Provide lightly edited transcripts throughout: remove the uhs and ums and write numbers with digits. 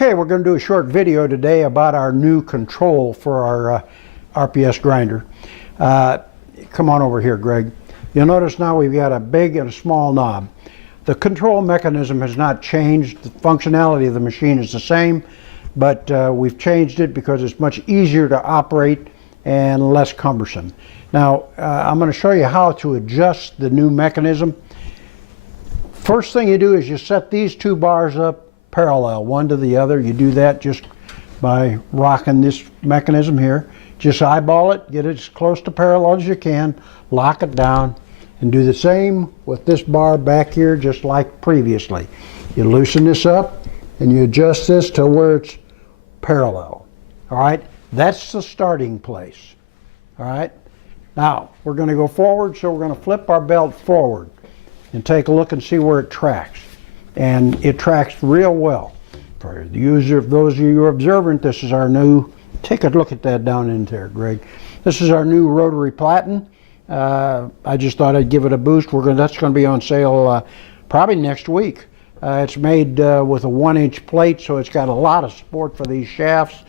Okay, we're going to do a short video today about our new control for our RPS grinder. Come on over here, Greg. You'll notice now we've got a big and a small knob. The control mechanism has not changed. The functionality of the machine is the same, but we've changed it because it's much easier to operate and less cumbersome. Now, I'm going to show you how to adjust the new mechanism. First thing you do is you set these two bars up parallel, one to the other. You do that just by rocking this mechanism here. Just eyeball it, get it as close to parallel as you can, lock it down, and do the same with this bar back here just like previously. You loosen this up and you adjust this to where it's parallel. All right, that's the starting place. All right, now we're going to go forward, so we're going to flip our belt forward and take a look and see where it tracks. And it tracks real well. For the user, those of you who are observant, this is our new, take a look at that down in there, Greg. This is our new rotary platen. I just thought I'd give it a boost. That's going to be on sale probably next week. It's made with a 1-inch plate, so it's got a lot of support for these shafts.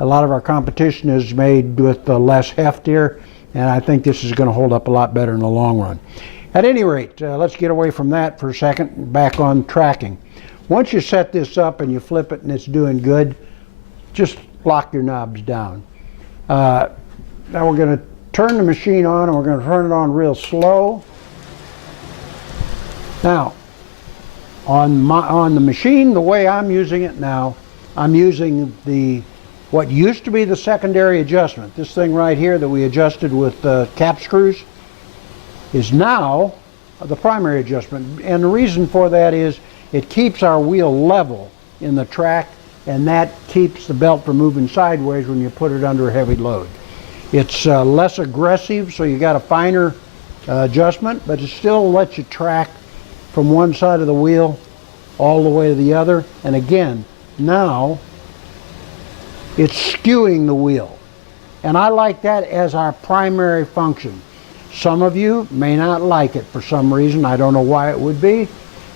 A lot of our competition is made with less heft here, and I think this is going to hold up a lot better in the long run. At any rate, let's get away from that for a second, back on tracking. Once you set this up and you flip it and it's doing good, just lock your knobs down. Now we're going to turn the machine on, and we're going to turn it on real slow. Now, on the machine, the way I'm using it now, I'm using what used to be the secondary adjustment. This thing right here that we adjusted with cap screws is now the primary adjustment. And the reason for that is it keeps our wheel level in the track, and that keeps the belt from moving sideways when you put it under a heavy load. It's less aggressive, so you got a finer adjustment, but it still lets you track from one side of the wheel all the way to the other. And again, now it's skewing the wheel, and I like that as our primary function. Some of you may not like it for some reason. I don't know why it would be,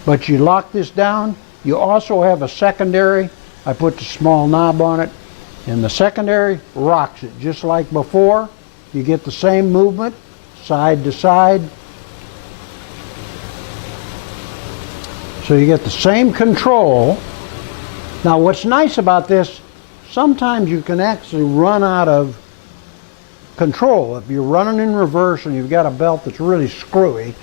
but you lock this down. You also have a secondary. I put the small knob on it, and the secondary rocks it just like before. You get the same movement side to side. So you get the same control. Now what's nice about this, sometimes you can actually run out of control. If you're running in reverse and you've got a belt that's really screwy,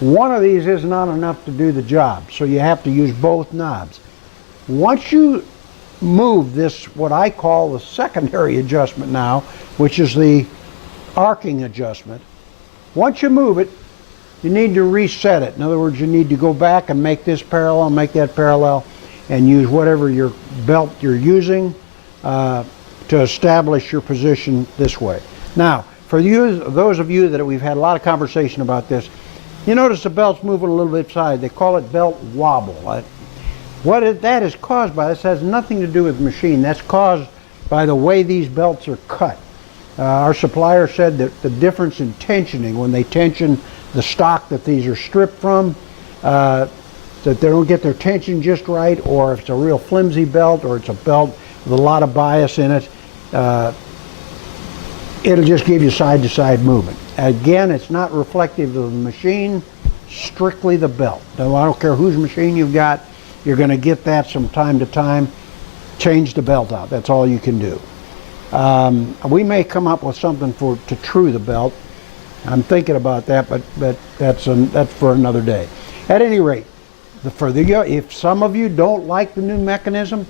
one of these is not enough to do the job, so you have to use both knobs. Once you move this, what I call the secondary adjustment now, which is the arcing adjustment, once you move it, you need to reset it. In other words, you need to go back and make this parallel, make that parallel, and use whatever your belt you're using to establish your position this way. Now, for those of you that we've had a lot of conversation about this, you notice the belt's moving a little bit side. They call it belt wobble. That is caused by, this has nothing to do with the machine. That's caused by the way these belts are cut. Our supplier said that the difference in tensioning, when they tension the stock that these are stripped from, that they don't get their tension just right, or if it's a real flimsy belt, or it's a belt with a lot of bias in it, it'll just give you side-to-side movement. Again, it's not reflective of the machine, strictly the belt. Now, I don't care whose machine you've got, you're going to get that from time to time. Change the belt out. That's all you can do. We may come up with something to true the belt. I'm thinking about that, but that's for another day. At any rate, if some of you don't like the new mechanism,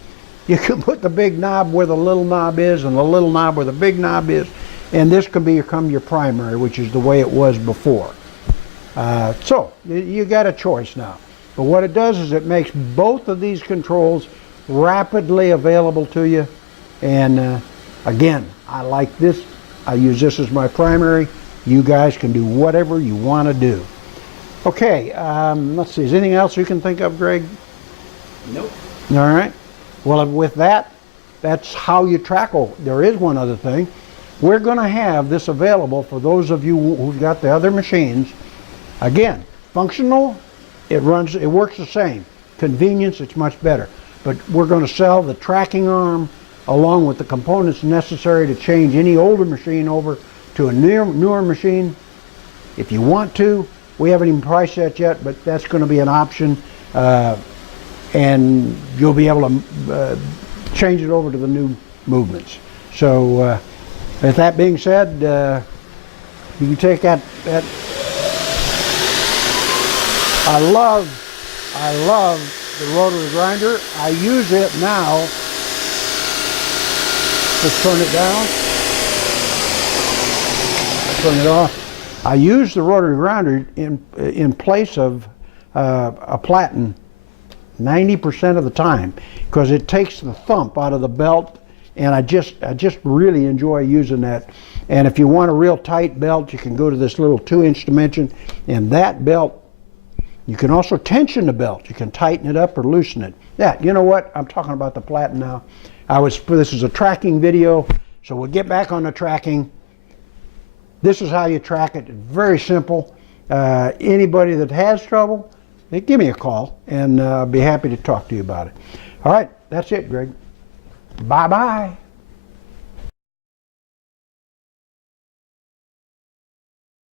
you can put the big knob where the little knob is and the little knob where the big knob is, and this can become your primary, which is the way it was before. So you got a choice now. But what it does is it makes both of these controls rapidly available to you. And again, I like this. I use this as my primary. You guys can do whatever you want to do. Okay, let's see. Is anything else you can think of, Greg? Nope. All right. Well, with that, that's how you track. Oh, there is one other thing. We're going to have this available for those of you who've got the other machines. Again, functional, it works the same. Convenience, it's much better. but we're going to sell the tracking arm along with the components necessary to change any older machine over to a newer machine. If you want to, we haven't even priced that yet, but that's going to be an option, and you'll be able to change it over to the new movements. So with that being said, you can take that. I love the rotary grinder. I use it now. Just turn it down. Turn it off. I use the rotary grinder in place of a platen 90% of the time, because it takes the thump out of the belt, and I just really enjoy using that. And if you want a real tight belt, you can go to this little 2-inch dimension, and that belt, you can also tension the belt. You can tighten it up or loosen it. Yeah, you know what? I'm talking about the platen now. This is a tracking video, so we'll get back on the tracking. This is how you track it. It's very simple. Anybody that has trouble, give me a call, and I'll be happy to talk to you about it. All right, that's it, Greg. Bye-bye.